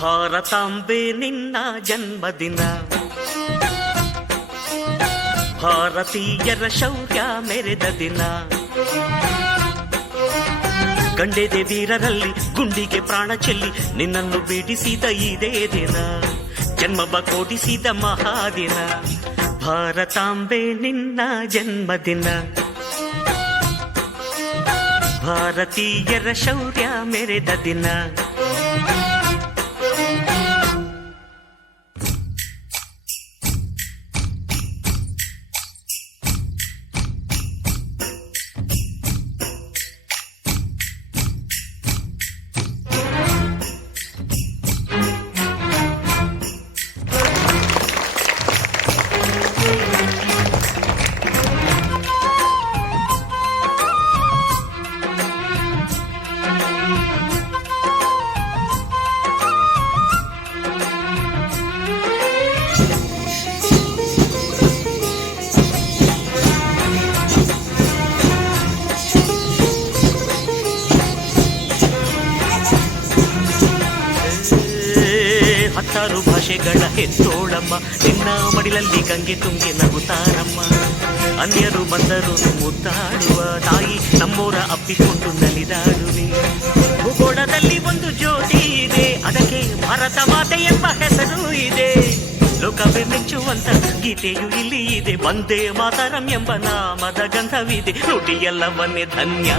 ಭಾರತಾಂಬೆ ನಿನ್ನ ಜನ್ಮದಿನ, ಭಾರತೀಯರ ಶೌರ್ಯ ಮೆರೆದ ದಿನ. ಗಂಡೆದೆ ವೀರರಲ್ಲಿ ಗುಂಡಿಗೆ ಪ್ರಾಣ ಚೆಲ್ಲಿ ನಿನ್ನನ್ನು ಬಿಡಿಸಿದ ಇದೇ ದಿನ, ಜನ್ಮವ ಕೊಡಿಸಿದ ಮಹಾದಿನ. ಭಾರತಾಂಬೆ ನಿನ್ನ ಜನ್ಮದಿನ, ಭಾರತೀಯರ ಶೌರ್ಯ ಮೆರೆದ ದಿನ. ಹತ್ತಾರು ಭಾಷೆಗಳ ಹೆತ್ತೋಳಮ್ಮ, ನಿನ್ನ ಮಡಿಲಲ್ಲಿ ಗಂಗೆ ತುಂಗೆ ನಗುತ್ತಾರಮ್ಮ. ಅನ್ಯರು ಬಂದರು ಮುದ್ದಾಡುವ ತಾಯಿ, ನಮ್ಮೋರ ಅಪ್ಪಿಕೊಂಡು ನಲಿದಾಡುವೆ. ಭೂಗೋಳದಲ್ಲಿ ಒಂದು ಜ್ಯೋತಿ ಇದೆ, ಅದಕ್ಕೆ ಭಾರತ ಮಾತೆ ಎಂಬ ಹೆಸರು ಇದೆ. ಲೋಕವೇ ಮೆಚ್ಚುವಂತ ಗೀತೆಯು ಇಲ್ಲಿ ಇದೆ, ವಂದೇ ಮಾತರಂ ಎಂಬ ನಾಮದ ಗಂಧವಿದೆ. ನುಡಿಯೆಲ್ಲವನ್ನೇ ಧನ್ಯ.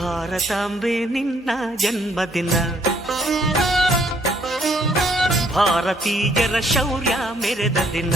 ಭಾರತಾಂಬೆ ನಿನ್ನ ಜನ್ಮದಿನ, ಭಾರತೀಯರ ಶೌರ್ಯ ಮೆರೆದ ದಿನ.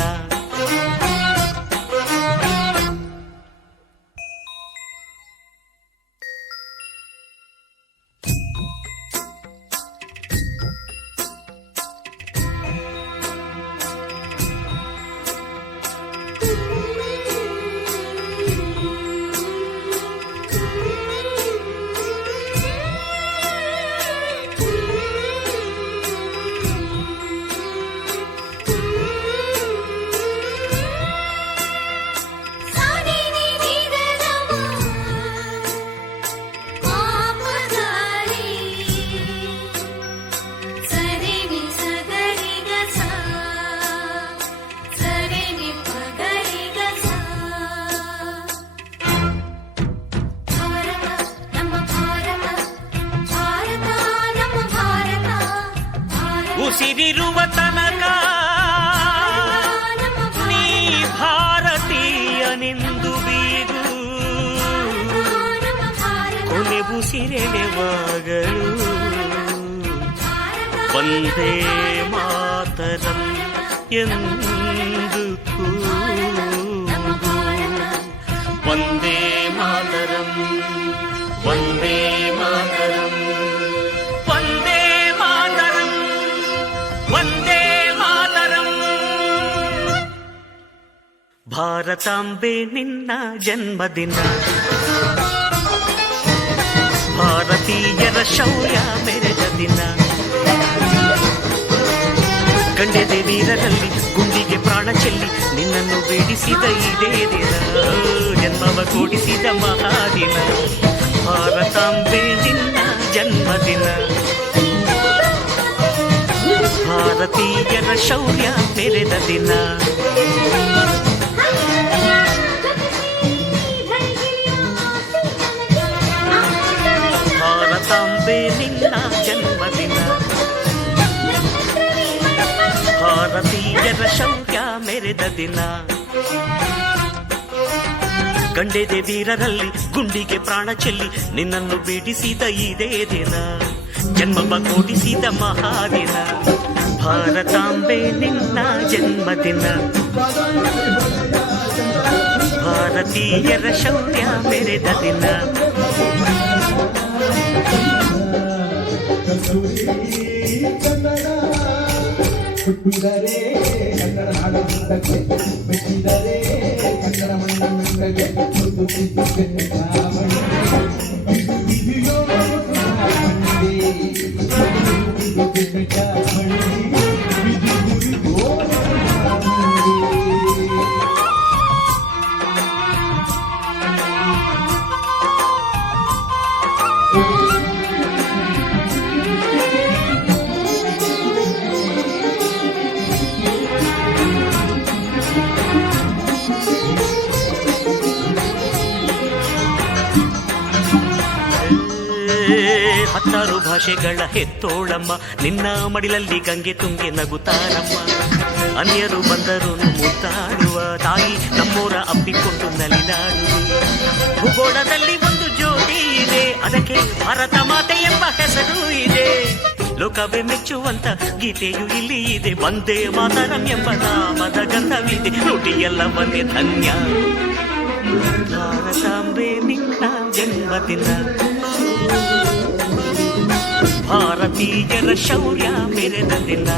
ಉಸಿರಿರುವ ತನಕ ನೀ ಭಾರತೀಯನೆಂದು ಬೀರು, ಕೊನೆ ಉಸಿರೆಳೆವಾಗಳು ವಂದೇ ಮಾತರಂ ಎಂದು ಕೂಗು. ವಂದೇ ಮಾತರಂ, ವಂದೇ ಮಾತರಂ, ವಂದೇ ಮಾತರಂ, ವಂದೇ ಮಾತರಂ. ಭಾರತಾಂಬೆ ನಿನ್ನ ಜನ್ಮದಿನ, ಭಾರತೀಯರ ಶೌರ್ಯ ಮೆರೆದ ದಿನ. ಗಂಡೆದೆ ವೀರರಲ್ಲಿ ಗುಂಡಿಗೆ ಪ್ರಾಣ ಚೆಲ್ಲಿ ನಿನ್ನನ್ನು ಬೇಡಿಸಿದ ಇದೇ ದಿನ, ಜನ್ಮವ ಕೊಡಿಸಿದ ಮಹಾದಿನ. ಭಾರತಾಂಬೆ ನಿನ್ನ ಜನ್ಮದಿನ, ಭಾರತೀಯರ ಶೌರ್ಯ ಮೆರೆದ ದಿನ. ಭಾರತಾಂಬೆ ನಿನ್ನ ಜನ್ಮದಿನ, ಭಾರತೀಯರ ಶೌರ್ಯ ಮೆರೆದ ದಿನ. ಗಂಡೆದೆ ವೀರರಲ್ಲಿ ಗುಂಡಿಗೆ ಪ್ರಾಣ ಚೆಲ್ಲಿ ನಿನ್ನನ್ನು ಬಿಡಿಸಿದ ಇದೇ ದಿನ, ಜನ್ಮವ ಕೊಡಿಸಿದ ಮಹಾದಿನ. ಭಾರತಾಂಬೆ ನಿನ್ನ ಜನ್ಮದಿನ, ಭಾರತೀಯರ ಶೌರ್ಯ ಮೆರೆದ ದಿನ. ಹುಟ್ಟಿದರೆ ಕನ್ನಡ ನಾಡು ಮುಂದಕ್ಕೆ, ಮೆಟ್ಟಿದರೆ ಕನ್ನಡ ಮಣ್ಣ ಮುಂದಕ್ಕೆ, ಹತ್ತಾರು ಭಾಷೆಗಳ ಹೆತ್ತೋಳಮ್ಮ, ನಿನ್ನ ಮಡಿಲಲ್ಲಿ ಗಂಗೆ ತುಂಗೆ ನಗುತ್ತಾರಮ್ಮ. ಅನ್ಯರು ಬಂದರು ಮುದ್ದಾಡುವ ತಾಯಿ, ನಮ್ಮೋರ ಅಪ್ಪಿಕೊಂಡು ನಲಿದಾಡುವೆ. ಭೂಗೋಳದಲ್ಲಿ ಒಂದು ಜ್ಯೋತಿ ಇದೆ, ಅದಕ್ಕೆ ಭಾರತ ಮಾತೆ ಎಂಬ ಹೆಸರು ಇದೆ. ಲೋಕವೇ ಮೆಚ್ಚುವಂತ ಗೀತೆಯು ಇಲ್ಲಿ ಇದೆ, ವಂದೇ ಮಾತರಂ ಎಂಬ ನಾಮದ ಗಂಧವಿದೆ. ನುಡಿಯೆಲ್ಲ ಒಂದೇ ಧನ್ಯ. ಭಾರತಾಂಬೆ ನಿನ್ನ ಜನ್ಮದಿನ, ಭಾರತೀಯರ ಶೌರ್ಯ ಮೆರೆದ ದಿನ.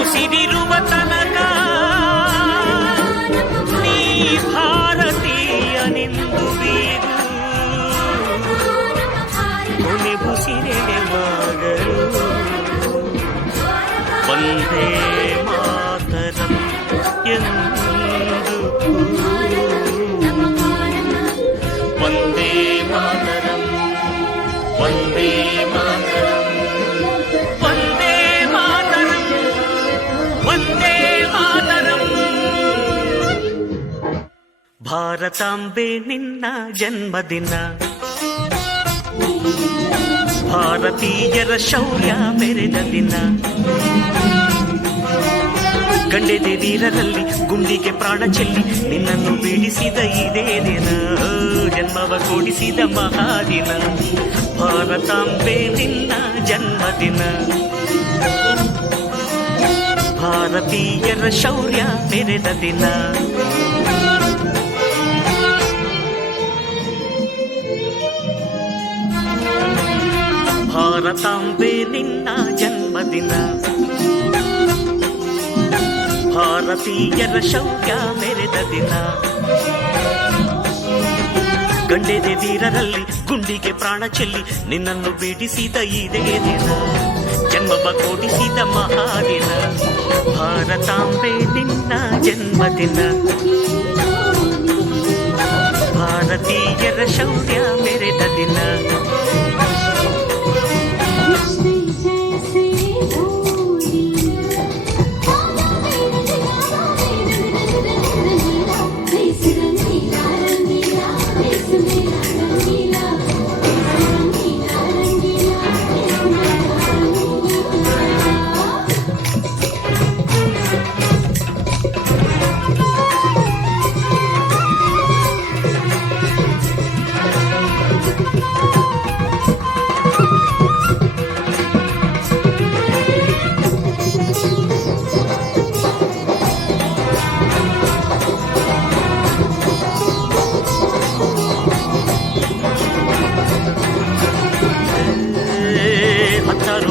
ಉಸಿರಿರುವ ತನಕ ನೀ ಭಾರತೀಯನೆಂದು ಬೀರು, ಕೊನೆ ಉಸಿರೆಳೆವಾಗಲು ವಂದೇ ಮಾತರಂ ಎಂದು. ವಂದೇ ಮಾತರಂ, ವಂದೇ ಮಾತರಂ, ವಂದೇ ಮಾತರಂ, ವಂದೇ ಮಾತರಂ. ಭಾರತಾಂಬೆ ನಿನ್ನ ಜನ್ಮದಿನ, ಭಾರತೀಯರ ಶೌರ್ಯ ಮೆರೆದ ದಿನ. ಗಂಡೆದೆ ವೀರರಲ್ಲಿ ಗುಂಡಿಗೆ ಪ್ರಾಣ ಚೆಲ್ಲಿ ನಿನ್ನನ್ನು ಬೀಳಿಸಿದ ಇದೇ ದಿನ, ಜನ್ಮವ ಕೊಡಿಸಿದ ಮಹಾದಿನ. ಭಾರತಾಂಬೆ ನಿನ್ನ ಜನ್ಮದಿನ, ಭಾರತೀಯರ ಶೌರ್ಯ ಮೆರೆದ ದಿನ. ಭಾರತಾಂಬೆ ನಿನ್ನ ಜನ್ಮದಿನ, ಭಾರತೀಯರ ಶೌರ್ಯ ಮೆರೆದ ದಿನ. ಗಂಡೆದೆ ವೀರರಲ್ಲಿ ಗುಂಡಿಗೆ ಪ್ರಾಣ ಚೆಲ್ಲಿ ನಿನ್ನನ್ನು ಬೀಡಿಸಿದ ಇದೇ ದಿನ, ಜನ್ಮವ ಕೊಡಿಸಿದ ಮಹಾದಿನ. ಭಾರತಾಂಬೆ ನಿನ್ನ ಜನ್ಮದಿನ, ಭಾರತೀಯರ ಶೌರ್ಯ ಮೆರೆದ ದಿನ.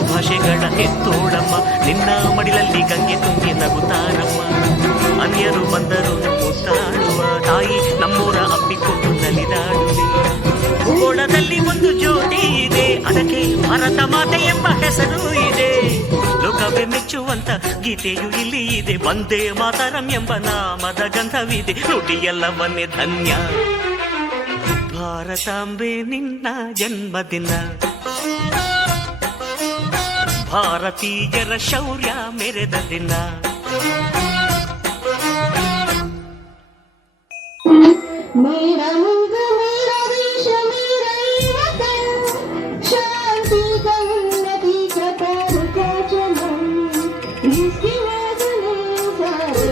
ಭಾಷೆಗಳ ಹೆತ್ತೋಳಮ್ಮ, ನಿನ್ನ ಮಡಿಲಲ್ಲಿ ಗಂಗೆ ತುಂಗಿ ನಗುತ್ತಾರಮ್ಮ. ಅನ್ಯರು ಬಂದರು ಮುತ್ತಾಡುವ ತಾಯಿ, ನಮ್ಮೂರ ಅಪ್ಪಿಕೊಂಡು ನಲಿದಾಡುವೆ. ಭೂಗೋಳದಲ್ಲಿ ಒಂದು ಜ್ಯೋತಿ ಇದೆ, ಅದಕ್ಕೆ ಭಾರತ ಮಾತೆ ಎಂಬ ಹೆಸರು ಇದೆ. ಲೋಕವೇ ಮೆಚ್ಚುವಂತ ಗೀತೆಯು ಇಲ್ಲಿ ಇದೆ, ವಂದೇ ಮಾತರಂ ಎಂಬ ನಾಮದ ಗಂಧವಿದೆ. ನುಡಿಯೆಲ್ಲವನ್ನೇ ಧನ್ಯ. ಭಾರತಾಂಬೆ ನಿನ್ನ ಜನ್ಮದಿನ, ಭಾರತೀಯರ ಶೌರ್ಯ ಮೆರೆದ ದಿನ. मेरा मुल्क मेरा देश मेरा ये वतन, शांति का उन्नति का पथ का चमन, जिसकी वासना सारे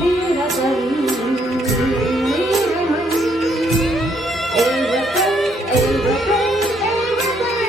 मेरा तन मेरा मन। ए वतन ए वतन ए वतन,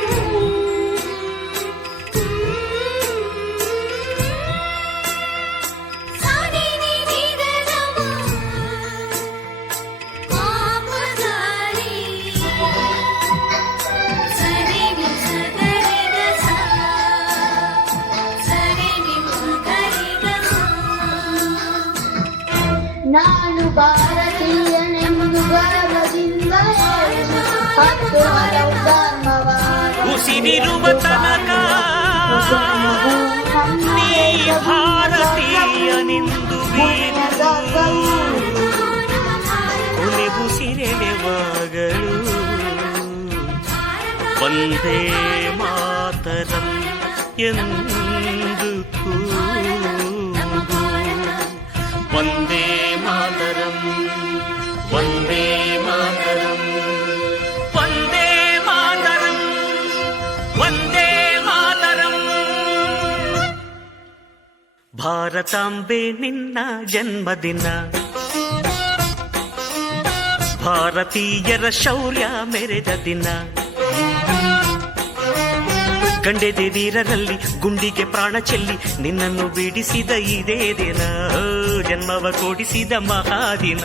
ಭಾರತೀಯನೆಂದು ಗರ್ವದಿಂದ ಹೇಳು. ಹತ್ತು ಹಲವು ಧರ್ಮವಾದ ಉಸಿರಿರುವ ತನಕ ನೀ ಭಾರತೀಯನೆಂದು ಕೊನೆಗುಸಿರೆಳೆವಾಗಳು ವಂದೇ ಮಾತರಂ ಎಂದು ಕೂಗು. ವಂದೇ ಮಾತರಂ, ವಂದೇ ಮಾತರಂ, ವಂದೇ ಮಾತರಂ, ವಂದೇ ಮಾತರಂ. ಭಾರತಾಂಬೆ ನಿನ್ನ ಜನ್ಮದಿನ, ಭಾರತೀಯರ ಶೌರ್ಯ ಮೆರೆದ ದಿನ. ಕಂಡೆದೆ ವೀರರಲ್ಲಿ ಗುಂಡಿಗೆ ಪ್ರಾಣ ಚೆಲ್ಲಿ ನಿನ್ನನ್ನು ಬಿಡಿಸಿದ ಇದೇ ದಿನ, ಜನ್ಮವ ಕೊಡಿಸಿದ ಮಹಾದಿನ.